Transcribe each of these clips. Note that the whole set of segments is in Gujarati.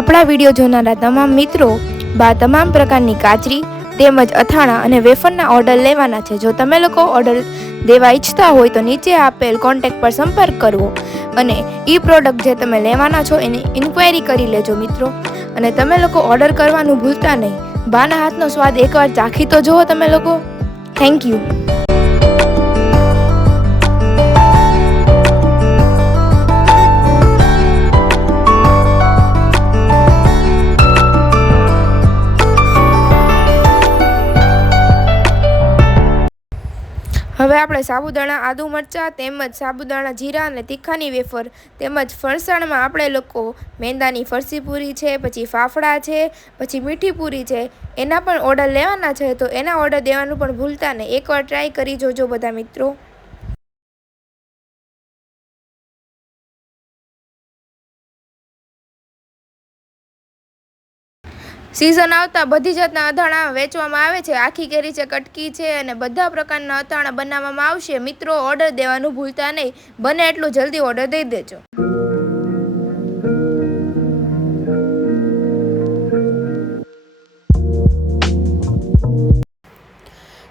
આપણા વિડીયો જોનારા તમામ મિત્રો તમામ પ્રકારની કાચરી તેમજ અથાણા અને વેફરના ઓર્ડર લેવાના છે. જો તમે લોકો ઓર્ડર દેવા ઈચ્છતા હોય તો નીચે આપેલ કોન્ટેક્ટ પર સંપર્ક કરવો અને પ્રોડક્ટ જે તમે લેવાના છો એની ઇન્ક્વાયરી કરી લેજો મિત્રો. અને તમે લોકો ઓર્ડર કરવાનું ભૂલતા નહીં. બાના હાથનો સ્વાદ એકવાર ચાખી તો જુઓ તમે લોકો. Thank you. હવે આપણે સાબુદાણા આદુ મરચાં તેમજ સાબુદાણા જીરા અને તીખાની વેફર તેમજ ફરસાણમાં આપણે લોકો મેંદાની ફરસી પૂરી છે, પછી ફાફડા છે, પછી મીઠી પૂરી છે, એના પણ ઓર્ડર લેવાના છે. તો એના ઓર્ડર દેવાનું પણ ભૂલતા નહીં. એકવાર ટ્રાય કરી જોજો બધા મિત્રો. સિઝન આવતા બધી જાતના અથાણા વેચવામાં આવે છે. આખી કેરી છે, કટકી છે અને બધા પ્રકારના અથાણા બનાવવામાં આવશે. મિત્રો ઓર્ડર દેવાનું ભૂલતા નહીં. બને એટલું જલ્દી ઓર્ડર દઈ દેજો.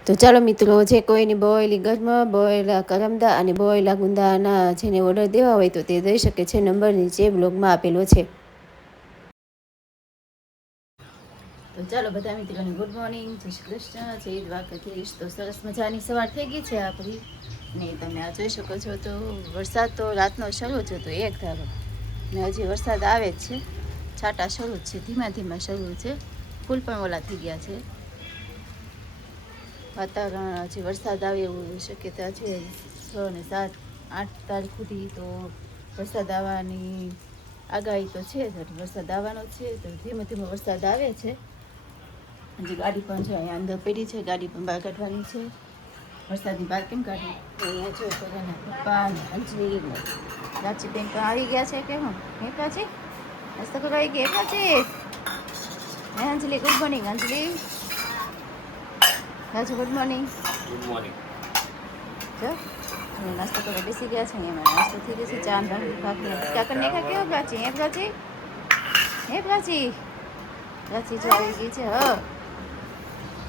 તો ચાલો મિત્રો, જે કોઈની બોયેલી ગરમ, બોયેલા કરમદા અને બોયેલા ગુંદાના જેને ઓર્ડર દેવા હોય તો તે દઈ શકે છે. નંબર નીચે બ્લોગમાં આપેલો છે. તો ચાલો બધા મિત્રોને ગુડ મોર્નિંગ, જય શ્રી કૃષ્ણ, જય દ્વારકાધીશ. તો સરસ મજાની સવાર થઈ ગઈ છે આપણી ને તમે આ જોઈ શકો છો. તો વરસાદ તો રાતનો શરૂ છે, તો એક ધારો ને હજી વરસાદ આવે જ છે. છાંટા શરૂ જ છે, ધીમા ધીમા શરૂ છે. ફૂલ પણ ઓલા થઈ ગયા છે. વાતાવરણ હજી વરસાદ આવે એવું શક્યતા છે. 6 ને 7, 8 તારીખ સુધી તો વરસાદ આવવાની આગાહી તો છે જ. વરસાદ આવવાનો છે તો ધીમે ધીમે વરસાદ આવે છે. હજી ગાડી પણ છે અહીંયા અંદર પડી છે, ગાડી પણ બહાર કાઢવાની છે. વરસાદની બહાર કેમ કાઢી? અહીંયા જો પોતાના પપ્પા અને અંજલી રાચી બેન પણ આવી ગયા છે. કેમ હે પાછી નાસ્તો કરવા આવી ગઈ? હે પાછી હે Anjali? Good morning Anjali. Raju good morning. Good morning. જો નાસ્તો કરવા બેસી ગયા છે. એમાં નાસ્તો થઈ ગયો છે. ચા ભાખરી કાકર ને કેવો પ્રાચી? હે પ્રાચી? હે પ્રાચી? પ્રાચી જો આવી ગઈ છે.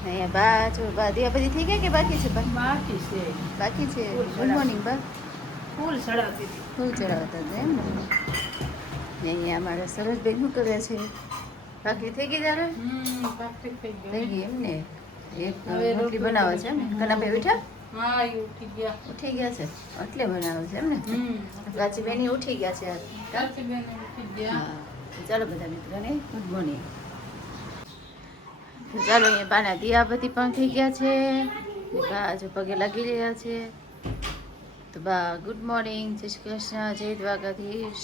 અહીંયા બા જો બા દિયા બધી થઈ ગઈ કે બાકી છે? બાકી છે. બાકી છે. ગુડ મોર્નિંગ બા. ફૂલ ચડાવતા એમ ને. અહીંયા અમારા સરસબેન શું કરે છે? ભાખરી થઈ ગઈ ત્યારે? થઈ ગઈ એમ ને. એક રોટલી બનાવે છે એમ ને. કનાભાઈ ઉઠ્યા? ઉઠી ગયા છે એટલે બનાવે છે એમ ને. પ્રાચી બેન ઉઠી ગયા છે. ચાલો બધા મિત્રોને ગુડ મોર્નિંગ. ચાલો અહીંયા બાના દિયાબતી પણ થઈ ગયા છે. બા જો પગે લાગી રહ્યા છે. તો બા ગુડ મોર્નિંગ, જય શ્રી કૃષ્ણ, જય દ્વારકાધીશ.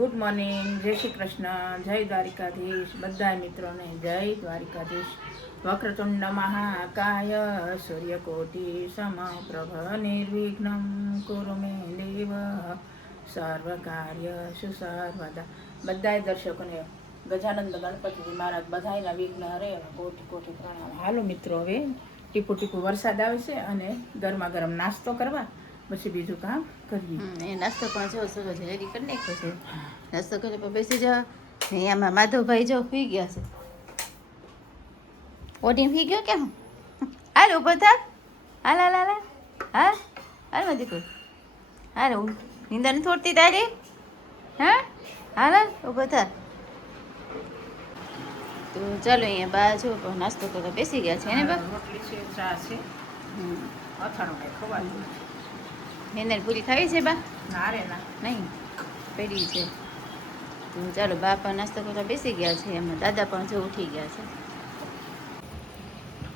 ગુડ મોર્નિંગ, જય શ્રી કૃષ્ણ, જય દ્વારિકાધીશ. બધા મિત્રોને જય દ્વારિકાધીશ. વક્રતુંડ મહાકાય સૂર્યકોટિ સમપ્રભ નિર્વિઘ્નમ કુરુ મે દેવ સર્વ કાર્ય સુસર્વદા. બધાય દર્શકોને ગજાનંદ ગણપતિ મહારાજ બધાયના વિઘ્ન હરે કોટી કોટી પ્રણામ. હાલો મિત્રો, હવે ટીપુ ટીપુ વરસાદ આવે છે અને ગરમા ગરમ નાસ્તો કરવા પછી બીજું કામ કરીએ. એ નાસ્તો પણ જો સરસ રેડી કરી નાખ્યો છે. નાસ્તો કરી પણ બેસી જાઓ. અહીંયામાં માધવભાઈ જો સુઈ ગયા છે. ઓઢીને સુઈ ગયો કેમ? હાલ ઉભો થા. હાલ હાલ હાલ હાલ હાલ માં દીકરો હાલ. નીંદર નથી થોડતી તારી? હા હાલ હાલ ઉભો થા. તો ચાલો અહીંયા બા જો નાસ્તો કરવા બેસી ગયા છે ને બા. રોટલી છે, ચા છે. અથાણું કંઈ ખવાતું મેંદર પૂરી ખાવી છે બા? ના રે ના. નહીં, પેઢી છે. તો ચાલો બા પણ નાસ્તો કરવા બેસી ગયા છે, એમાં દાદા પણ જો ઉઠી ગયા છે.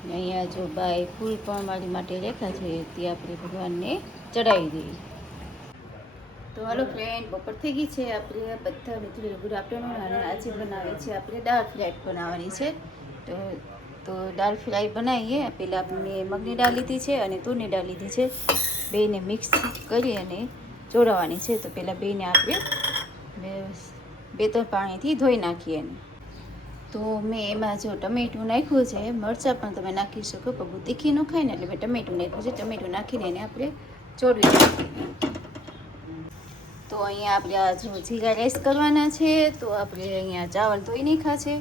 ને અહીંયા જો બાએ ફૂલ પણ મારી માટે રેખા છે, તે આપણે ભગવાનને ચડાવી દઈએ. તો હાલો ફ્રેન્ડ, બપોર થઈ ગઈ છે. આપણે બધા મિત્રો ગુડ આફ્ટરનૂન. અને આજે બનાવે છે આપણે દાળ ફ્રાય બનાવવાની છે. તો દાળ ફ્રાય બનાવીએ. પહેલાં આપણે મગની દાળ લીધી છે અને તુરની દાળ લીધી છે, બેને મિક્સ કરી અને ચોળવવાની છે. તો પહેલાં બેને આપણે 2-3 પાણીથી ધોઈ નાખીએ એને. તો મેં એમાં જો ટમેટું નાખ્યું છે, મરચાં પણ તમે નાખી શકો, પણ બહુ તીખી ન ખાય ને એટલે મેં ટમેટું નાખ્યું છે. ટમેટું નાખીને એને આપણે ચોળવી નાખીએ. તો અહીંયા આપણે આ જો જીરા રાઈસ કરવાના છે. તો આપણે અહીંયા ચાવલ ધોઈ નાખ્યા છે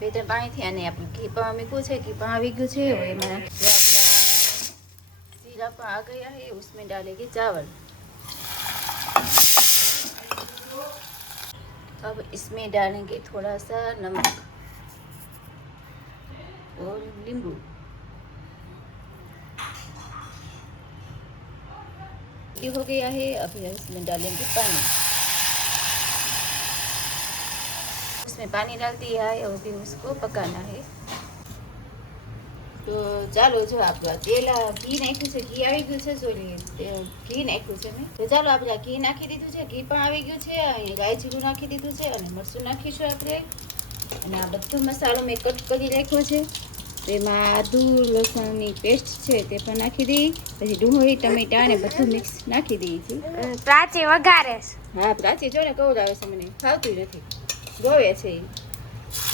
2-3 પાણીથી, અને આપણે ઘી પણ મૂક્યું છે, ઘી પણ આવી ગયું છે. હવે એમાં આપણા જીરા પણ આ ગયા है, उसमें डालेंगे चावल. अब इसमें डालेंगे थोड़ा सा नमक और नींबू. ये हो गया है. अब इसमें डालेंगे पानी. उसमें पानी डाल दिया है और फिर उसको पकाना है. તો ચાલો જો આપણે તેલ ઘી નાખ્યું છે, ઘી આવી ગયું છે. સોરી, ઘી નાખ્યું છે મેં. તો ચાલો આપણે આ ઘી નાખી દીધું છે, ઘી પણ આવી ગયું છે. અહીં રાઈ જીરું નાખી દીધું છે અને મરચું નાખીશું આપણે. અને આ બધો મસાલો મેં કટ કરી રાખ્યો છે. તો એમાં આદુ લસણની પેસ્ટ છે તે પણ નાખી દઈ. પછી ડુંગળી ટમેટા અને બધું મિક્સ નાખી દઈએ છીએ. પ્રાચી વઘારે છે. હા, પ્રાચી જો ને કવડાવે છે, મને ખાવતું નથી, ગોવે છે.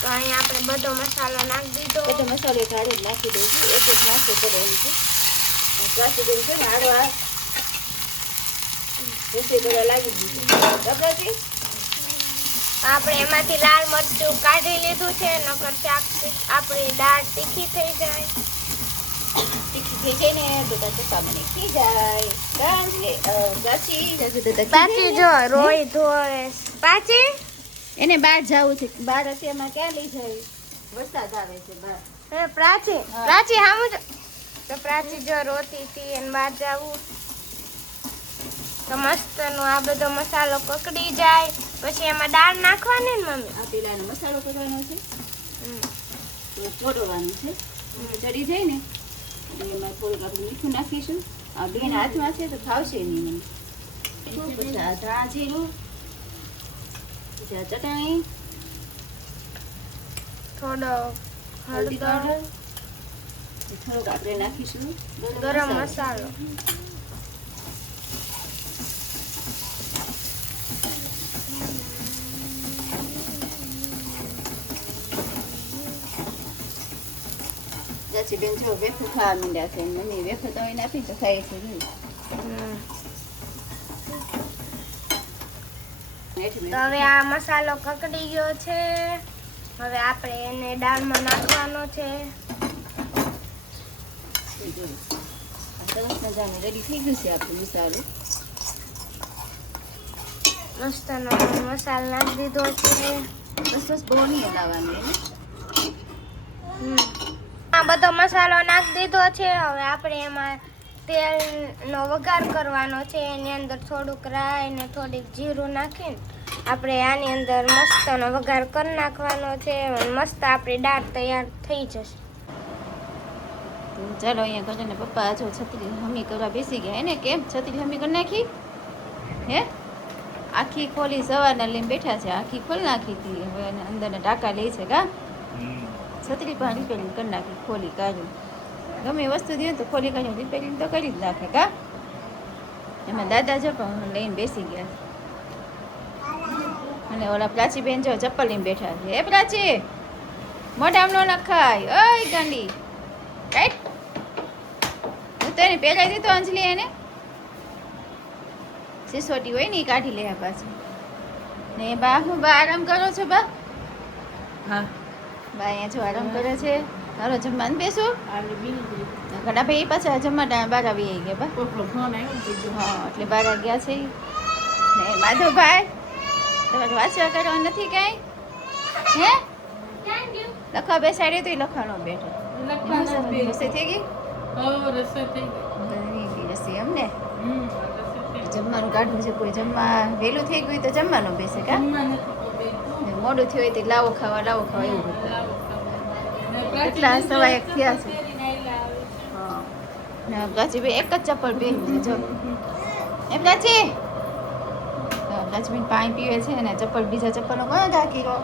તો અહીંયા આપણે બધો મસાલો નાખી દીધો. બધો મસાલો એક હારે જ નાખી દઉં છું. એક નાસ્તો પડે એમ છે. પ્રાચી જેવું છે ને હાડો આ રસોઈ કરવા લાગી દીધું. ગભરાતી આપણે એમાંથી લાલ મરચું કાઢી લીધું છે, નકર શાક આપણી દાળ તીખી થઈ જાય. તીખી થઈ જાય ને તો ચપ્પા મને ખી જાય. પાછી જો રોઈ ધોવે. પાછી એને બહાર જવું છે. બહાર અત્યારમાં ક્યાં લઈ જાય? વરસાદ આવે છે બહાર. પ્રાચી પ્રાચી હામું તો પ્રાચી જો રોતી હતી અને બહાર જવું. તો મસ્ત નો આ બધો મસાલો કકડી જાય પછી એમાં દાળ નાખવાની ને મમ્મી. આ પેલા એનો મસાલો કરવાનો છે, તો ચોડવાનું છે. ચડી જાય ને એટલે એમાં થોડુંક આપણે મીઠું નાખીશું. આ બેન હાથમાં છે તો ખાવશે નહીં મને. પછી આ ધાણા જીરું, પછી આ ચટણી, થોડો હળદી હળદર, પાવડર, થોડુંક આપણે નાખીશું ગરમ મસાલો. ચાચી બેન જો વેફર ખાવા માંડ્યા છે. મમ્મી વેફર તો એને આપી તો ખાય છે. તો હવે આ મસાલો કકડી ગયો છે. હવે આપણે એને દાળમાં નાખવાનો છે. સરસ મજાનું રેડી થઈ ગયું છે આપણું મસાલો. મસ્તનો મસાલો નાખી દીધો છે. બસ બહુ નહીં હલાવવાનું એને. આ બધો મસાલો નાખી દીધો છે. હવે આપણે એમાં તેલનો વઘાર કરવાનો છે. એની અંદર થોડુંક રાઈ ને થોડીક જીરું નાખીને આપણે આની અંદર મસ્તનો વઘાર કરી નાખવાનો છે. મસ્ત આપણી દાળ તૈયાર થઈ જશે. ચાલો અહીંયા કરે ને પપ્પા જો છત્રી હમી કરવા બેસી ગયા. એને કેમ છત્રી હમી કરી નાખી? હે આખી ખોલી સવારના લઈને બેઠા છે. આખી ખોલી નાખી હતી. હવે અંદરના ટાંકા લે છે કા છત્રી પણ રિપેરિંગ કરી નાખી. ખોલી કાઢ્યું, ગમે વસ્તુ દે તો ખોલી કાઢ્યું, રિપેરિંગ તો કરી જ નાખે કા. એમાં દાદા જો પણ લઈને બેસી ગયા છે. અને ઓલા પ્રાચી બેન જો ચપ્પલ લઈને બેઠા છે. હે પ્રાચી, મોઢામાં ન નખાય. ઓય ગાંડી, રાઈટ. હું તો એને પહેરાવી દીધો અંજલિ. એને સિસોટી હોય ને એ કાઢી લે પાછી. ને બા હું બા આરામ કરો છો બા? હા, બા અહીંયા જો આરામ કરે છે. તારો જમવાનું બેસો. આલી બીજી ઘણા ભાઈ પાછા જમવા બહાર આવી ગયા બા. કોકનો ફોન આવ્યો તો કીધું હા, એટલે બહાર ગયા છે. ને માધવભાઈ તમારે વાંચવા કરવાનું નથી કાંઈ? હે લખવા બેસાડી તો લખવાનો બેઠો. લખવાના બે. રસોઈ થઈ ગઈ? રસોઈ થઈ ગઈ. જમવાનું કાઢવું છે. કોઈ જમવા વહેલું થઈ ગયું તો જમવાનું બેસે કા ને મોડું થયું હોય તો લાવો ખાવા એવું બધું. કેટલા સવા એક થયા છે. હા ને પ્રાચીભાઈ એક જ ચપ્પલ પહેર્યું છે જો એમ પ્રાચી પ્રાચીબેન પાણી પીવે છે ને ચપ્પલ બીજા ચપ્પલનો કોણ ઘા કર્યો?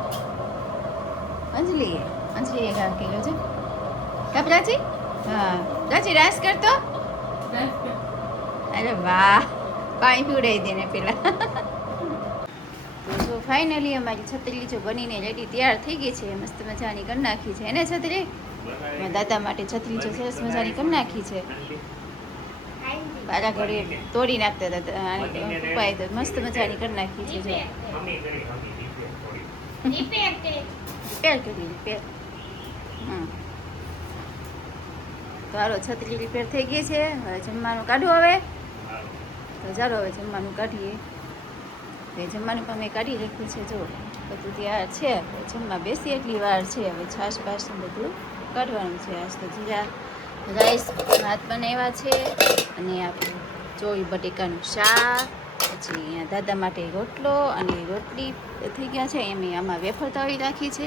અંજલીએ ઘા કર્યો છે કા પ્રાચી? હા પ્રાચી ડાન્સ કરતો. અરે વાહ પાણી પીવડાવી દે ને પેલા. તો જો ફાઇનલી અમારી છત્રી જો બનીને રેડી તૈયાર થઈ ગઈ છે. મસ્ત મજાની કરી નાખી છે એને છત્રી. દાદા માટે છત્રી જો સરસ મજાની કરી નાખી છે. પારા ઘડી તોડી નાખતા હતા પપ્પાએ તો મસ્ત મજાની કરી નાખી છે જો રિપેર. તો હાલો છત્રી રિપેર થઈ ગઈ છે. હવે જમવાનું કાઢો હવે. તો ચાલો હવે જમવાનું કાઢીએ. તો જમવાનું પણ મેં કાઢી રાખ્યું છે જો બધું તૈયાર છે. જમવા બેસી એટલી વાર છે. હવે છાશ પાશ બધું કાઢવાનું છે. આજ તો જીરા રાઈસ ભાત બનાવ્યા છે અને આપણું ચોળી બટેકાનું શાક. પછી અહીંયા દાદા માટે રોટલો અને રોટલી થઈ ગયા છે. એમ આમાં વેફર તળી રાખી છે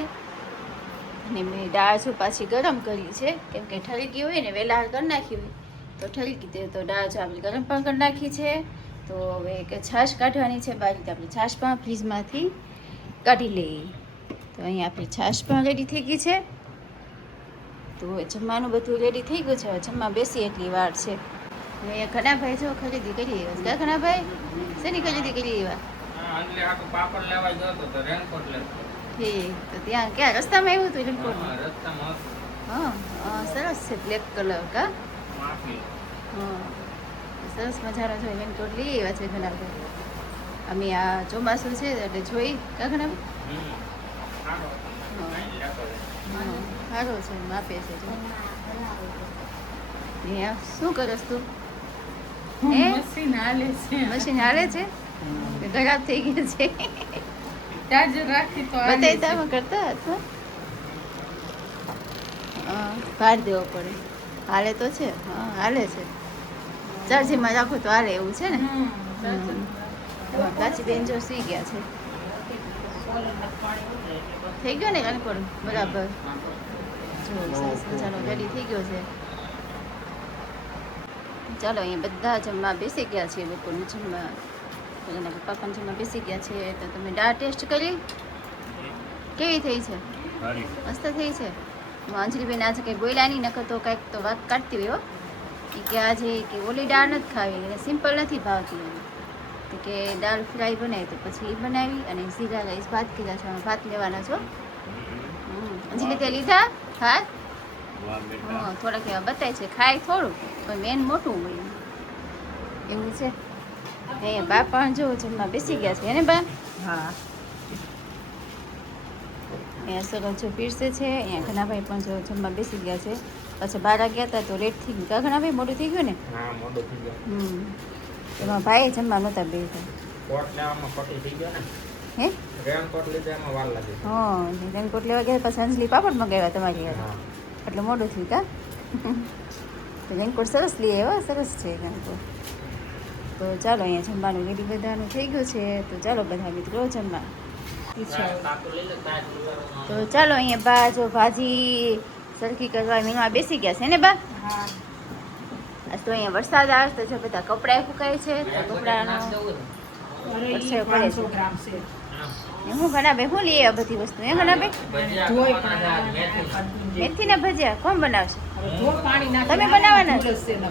અને મેં દાળ જો પાછી ગરમ કરી છે કેમ કે ઠલકી હોય ને વહેલા કરી નાખી હોય તો ઠલકી દે તો દાળ જો આપણે ગરમ પણ કરી નાખી છે. તો હવે એક છાશ કાઢવાની છે બહાર. આપણે છાશ પણ ફ્રીજમાંથી કાઢી લઈએ. તો અહીંયા આપણી છાશ પણ રેડી થઈ ગઈ છે. તો જમવાનું બધું રેડી થઈ ગયું છે. હવે જમવા બેસી એટલી વાર છે. હવે ઘણા ભાઈ જો ખરીદી કરી આવ્યા છે. ઘણા ભાઈ શેની ખરીદી કરી આવ્યા? ઠીક. તો ત્યાં ક્યાં રસ્તામાં આવ્યું હતું રેનકોટ? હા સરસ છે બ્લેક કલર કા. હા સરસ મજાનો જો રેનકોટ લઈ આવ્યા છે ઘણા ભાઈ. અમે આ ચોમાસું છે એટલે જોઈ કા ઘણા સારો છે માપે છે જો. શું કરસ તું? મશીન હાલે છે કે ખરાબ થઈ ગયું છે? બતાવી કરતા હતા ભાર દેવો પડે. હાલે તો છે. હા હાલે છે. ચાર્જિંગમાં રાખો તો હાલે એવું છે ને. પ્રાચી બેન જો સુઈ ગયા છે. થઈ ગયો ને કનકોડ બરાબર. જો સરસ મજાનો રેડી થઈ ગયો છે. ચાલો અહીંયા બધા જમવા બેસી ગયા છે. બપોરનું જમવા એના પપ્પા પણ જમવા બેસી ગયા છે. તો તમે દાળ ટેસ્ટ કરી કેવી થઈ છે? મસ્ત થઈ છે. અંજલીબેન આજે કંઈ બોલ્યા નહીં નકર તો કાંઈક તો વાત કાઢતી હોય કે આજે કે ઓલી દાળ નથી ખાવી એને સિમ્પલ નથી ભાવતી એને તો કે દાળ ફ્રાય બનાવી તો પછી એ બનાવી અને જીરા રાઈસ ભાત કીધા છે. ભાત લેવાના છો અંજલી તે લીધા ભાત? હા થોડાક એવા બતાય છે. ખાય થોડું પણ મેન મોટું હોય એવું છે. અહીંયા બા પણ જો જમવા બેસી ગયા છે એને બા? હા અહીંયા સરસ જો પીરસે છે. અહીંયા ઘનાભાઈ પણ જો જમવા બેસી ગયા છે. પછી 12 ગયા હતા તો લેટ થઈ ગયું કા ઘનાભાઈ? મોડું થઈ ગયું ને? એમાં ભાઈ જમવા નહોતા બેઠા. હે રેનકોટ લેવા ગયા પછી અંજલી પાપડ મંગાવ્યા તમારી યાર એટલે મોડું થયું કા? તો રેનકોટ સરસ લઈ આવ્યા. સરસ છે રેનકોટ. તો ચાલો અહીંયા જમવાનું રેડી બધાનું થઈ ગયું છે. તો ચાલો બધા મિત્રો જમવા. તો ચાલો અહીંયા બા જો ભાજી સરખી કરવા મીણવા બેસી ગયા છે ને બા? આજ તો અહીંયા વરસાદ આવે તો જો બધા કપડાં ફૂંકાય છે. તો કપડાનો હું ઘણા ભાઈ હું લઈ આવ્યા બધી વસ્તુ એ ઘણા ભાઈ મેથી ના ભજીયા કોણ બનાવશે? તમે બનાવવાના?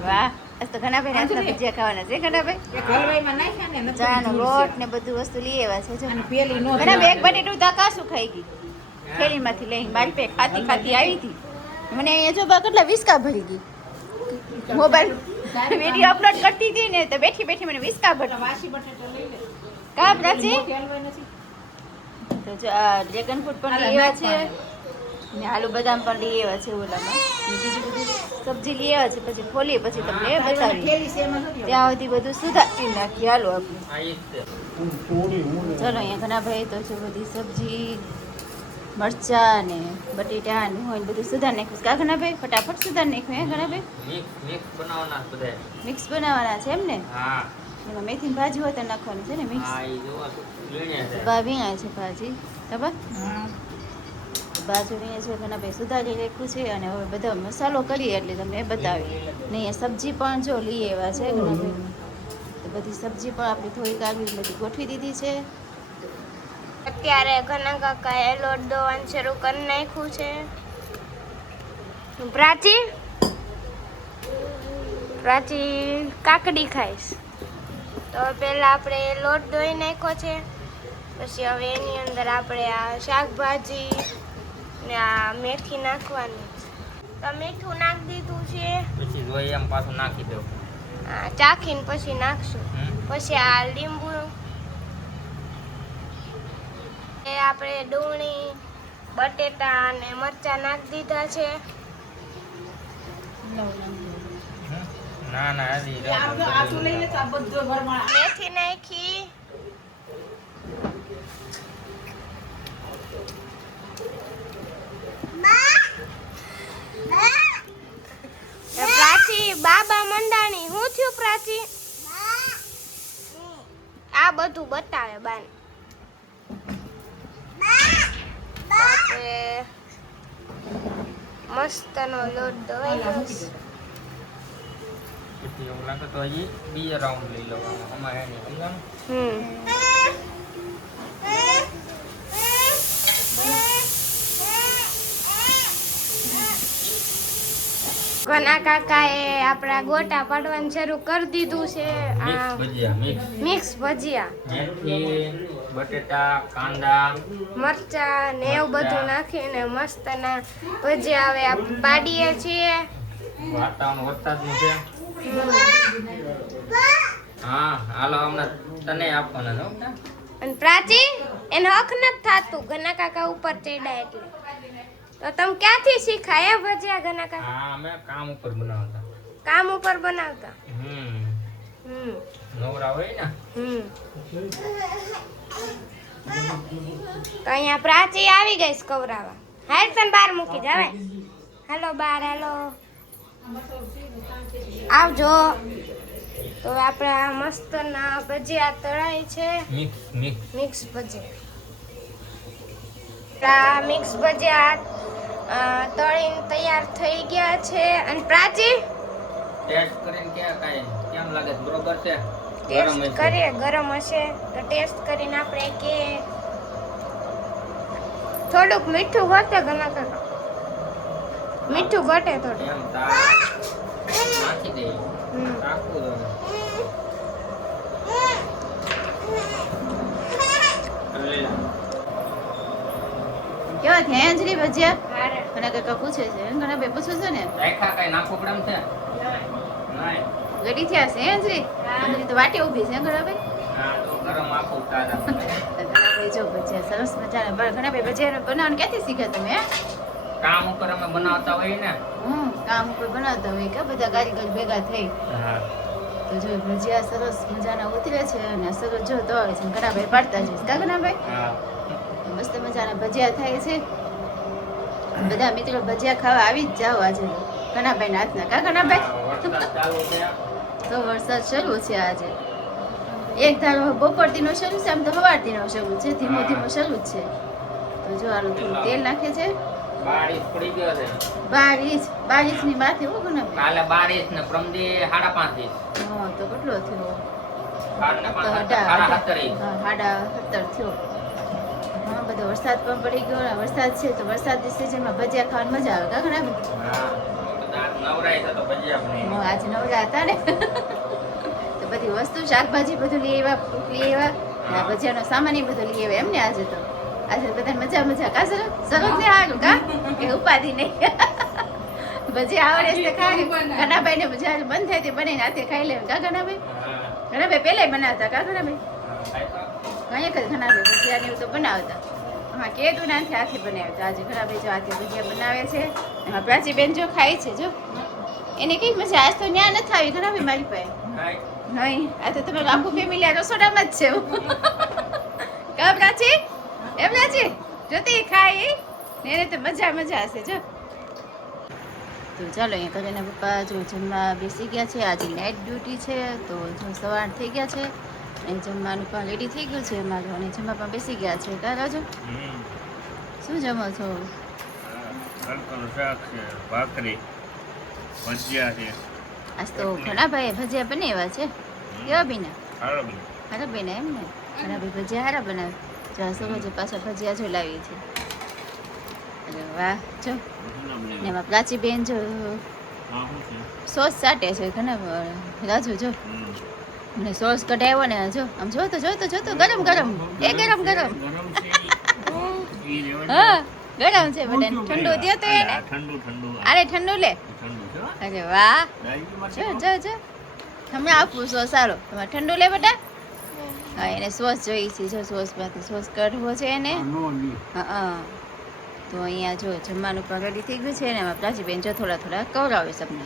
વાહ આજ તો ઘણા ભાઈ નાસ્તા ભજીયા ખાવાના છે ઘણા ભાઈ. ચાનો લોટ ને બધું વસ્તુ લઈ આવ્યા છે. ઘણા ભાઈ એક બટેટું કાશું ખાઈ ગઈ થેલીમાંથી લઈને મારી પે ખાતી ખાતી આવી હતી. મને અહીંયા જો બા કેટલા વિસ્કા ભરી ગઈ. મોબાઈલ વિડીયો અપલોડ કરતી હતી ને તો બેઠી બેઠી મને વિસ્કા ભરી કા પ્રાચી. તો જો આ ડ્રેગન ફ્રૂટ પણ લઈ આવ્યા છે ને આલુ બદામ પણ લઈ આવ્યા છે ઓલામાં ને બીજું બધું સબ્જી લઈ આવ્યા છે. પછી ખોલીએ પછી તમને બતાવીએ. ત્યાં સુધી બધું સુધારી નાખીએ. હાલો આપણે ચલો અહીંયા ઘણા ભાઈ તો છે બધી સબ્જી મરચાં ને બટેટા ને હોય ને બધું સુધાર નાખ્યું છે. કા ઘનાભાઈ ફટાફટ સુધાર નાખ્યું હે ઘનાભાઈ? મિક્સ બનાવવાના બધા. મિક્સ બનાવવાના છે એમ ને? હા એમાં મેથીની ભાજી હોય તો નાખવાની છે ને મિક્સ. હા ઈ જોવા તો વીણ્યા છે. વીણાય છે ભાજી બરાબર. હા બાજુ વીણે છે ઘનાભાઈ સુધારી રાખ્યું છે અને હવે બધા મસાલો કરીએ એટલે તમને બતાવી ને અહીંયા સબ્જી પણ જો લઈ આવ્યા છે ઘનાભાઈ. તો બધી સબ્જી પણ આપણી ધોઈ કાઢવી બધી ગોઠવી દીધી છે. અત્યારે ઘણા કાકાએ લોટ દોવાનું શરૂ કરી નાખ્યું છે. પ્રાચી કાકડી ખાઈશ તો પહેલા આપણે લોટ દોઈ નાખ્યો છે. પછી હવે એની અંદર આપણે આ શાકભાજી ને આ મેથી નાખવાની છે. તો મીઠું નાખી દીધું છે. પછી જોઈ એમ પાછું નાખી દઉં. ચાખીને પછી નાખશું. પછી આ લીંબુ એ આપણે ડુંગળી બટેટા અને મરચાં નાખી દીધા છે. ના ના હજી મેથી નાખી. પ્રાચી બાબા મંડાણી શું થયું પ્રાચી? આ બધું બતાવે બાન. આપણે મસ્તનો લોટ દોઈ પછી એવું લાગે તો હજી બીજો રાઉન્ડ લઈ લો આમાં એની સમજાણું. ઘણા કાકાએ આપણા ગોટા પાડવાનું શરૂ કરી દીધું છે. મિક્સ ભજીયા મિક્સ ભજીયા મેથી બટેટા કાંદા મરચા ને એવું બધું નાખીને મસ્તના ભજીયા હવે આપણે પાડીએ છીએ. વાતાવરણ વરસાદનું છે. હા હાલો હમણાં તને આપવાના છો. અને પ્રાચી એને હક નથી થાતું ઘના કાકા ઉપર ચડ્યા એટલે. તો તમે ક્યાંથી શીખા એ ભજીયા ઘના કાકા? હા અમે કામ ઉપર બનાવતા. કામ ઉપર બનાવતા. નવરા હોય ને. તો અહીંયા પ્રાચી આવી ગઈ છે કવરાવા. હાલ તને બહાર મૂકી જાવે. હાલો બહાર હાલો. આવજો. તો આપણા મસ્તના ભજીયા તળાય છે. મિક્સ ભજીયા. મિક્સ ભજીયા તળીને તૈયાર થઈ ગયા છે. અને પ્રાચી ટેસ્ટ કરીને કેમ લાગે છે? બરોબર છે? ટેસ્ટ કરીએ. ગરમ હશે તો ટેસ્ટ કરીને આપણે કે થોડુંક મીઠું ઘટે ઘણા કાકા. મીઠું ઘટે થોડું. એમ નાખી દે. નાખવું તો કેવા થયા અંજલી ભજીયા? ઘણા કાકા પૂછે છે. ઘણા બે પૂછે છે ને રાયખા કઈ નાખવું પડે એમ છે? નહીં. ગડી થયા છે અંજલી? અંજલી તો વાટે ઊભી છે ઘણા ભાઈ. હા તો ગરમ આપું તાજા. ઘણા ભાઈ જો ભજીયા સરસ મજાના. ઘણા ભાઈ ભજીયા બનાવવાનું ક્યાંથી શીખ્યા તમે? કામ ઉપર અમે બનાવતા હોઈએ ને. કામ ઉપર બનાવતા હોય કે બધા કારીગર ભેગા થઈ. હા તો જો ભજીયા સરસ મજાના ઉતરે છે અને સરસ જો તો આવે છે. ઘણા ભાઈ પાડતા જઈશ કા ઘણા ભાઈ? હા મસ્ત મજાના ભજીયા થાય છે. બધા મિત્રો ભજીયા ખાવા આવી જ જાઓ આજે ઘણા ભાઈ હાથના કા ઘણા ભાઈ? વરસાદ ચાલુ છે. તો વરસાદ શરૂ છે આજે. એક ધારો બપોરથી નો શરૂ છે, આમ તો સવારથી નો શરૂ છે. ધીમો ધીમો શરૂ જ છે. તો જો આનું થોડું તેલ નાખે છે. 12 ઇંચ પડી ગયો છે. 12 ની માથે હો ઘણા ભાઈ. કાલે 12 ઇંચ ને પ્રમદી 5.5 ઇંચ. હા તો કેટલો થયો? 12 ને 5 17 ઇંચ. 17 થયો. હા બધો વરસાદ પણ પડી ગયો. વરસાદ છે તો વરસાદની સિઝનમાં ભજીયા ખાવાની મજા આવે કા ઘણા ભાઈ? હા નવરાય છે તો ભજીયા બને. આજે નવરા હતા ને તો બધી વસ્તુ શાકભાજી બધું લઈ આવ્યા આ ભજીયાનો સામાન એ બધું લઈ આવ્યા એમને આજે તો. આજે બધા મજા કા સરસ ને હારું કા કે ઉપાધિ નહીં. ભજીયા આવડે છે ખાઈ ઘનાભાઈ ને ભજીયા બંધ થાય તે બનાવીને હાથે ખાઈ લે કા ઘનાભાઈ? ઘનાભાઈ પહેલા બનાવતા કા ઘનાભાઈ? અહીંયા કઈ ઘનાભાઈ ભજીયા ને એવું તો બનાવતા. હા કે તું નાથી હાથે બનાવતા. આજે ઘનાભાઈ જો હાથે ભજીયા બનાવે છે. એમાં પ્રાચી બેન જો ખાય છે જો. એને કઈ મજા આજ તો ન્યા નથી આવી ઘનાભાઈ મારી પાસે. નહીં આ તો તમે આખું ફેમિલી આ રસોડામાં જ છે. કા પ્રાચી? એમ પ્રાચી જોતી ખાઈ એને તો મજા હશે જો. તો ચાલો અહીંયા કરીને પપ્પા જો જમવા બેસી ગયા છે. આજે નાઇટ ડ્યુટી છે તો જો સવાર થઈ ગયા છે અને જમવાનું પણ રેડી થઈ ગયું છે અમારું અને જમવા પણ બેસી ગયા છે. કા રાજુ શું જમો છો? તડકાનું શાક છે, ભાખરી, ભજીયા છે. આજ તો ઘણા ભાઈ ભજીયા બનાવ્યા છે. કેવા બીના? સારો બને. હારા બેના એમ ને ઘણા ભાઈ ભજીયા હારા બનાવે. જો આ સૌ પાછા ભજીયા જો લાવી છે. અરે વાહ જો ને એમાં પ્રાચી બેન જો સોસ સાટે છે ઘણા રાજુ જો ને સોસ કઢાવ્યો ને જો આમ જોતો ગરમ ગરમ એ ગરમ ગરમ હા ગરમ છે બધાને ઠંડુ દે તો એને અરે ઠંડુ લે અરે વાહ જો હમણાં આપું સોસ સારો તમારે ઠંડુ લે બેટા હા એને સોસ જોઈ છે જો સોસમાંથી સોસ કાઢવો છે એને હા તો અહીંયા જો જમવાનું પણ રેડી થઈ ગયું છે ને એમાં પ્રાચીબેન જો થોડા કવરાવે સબને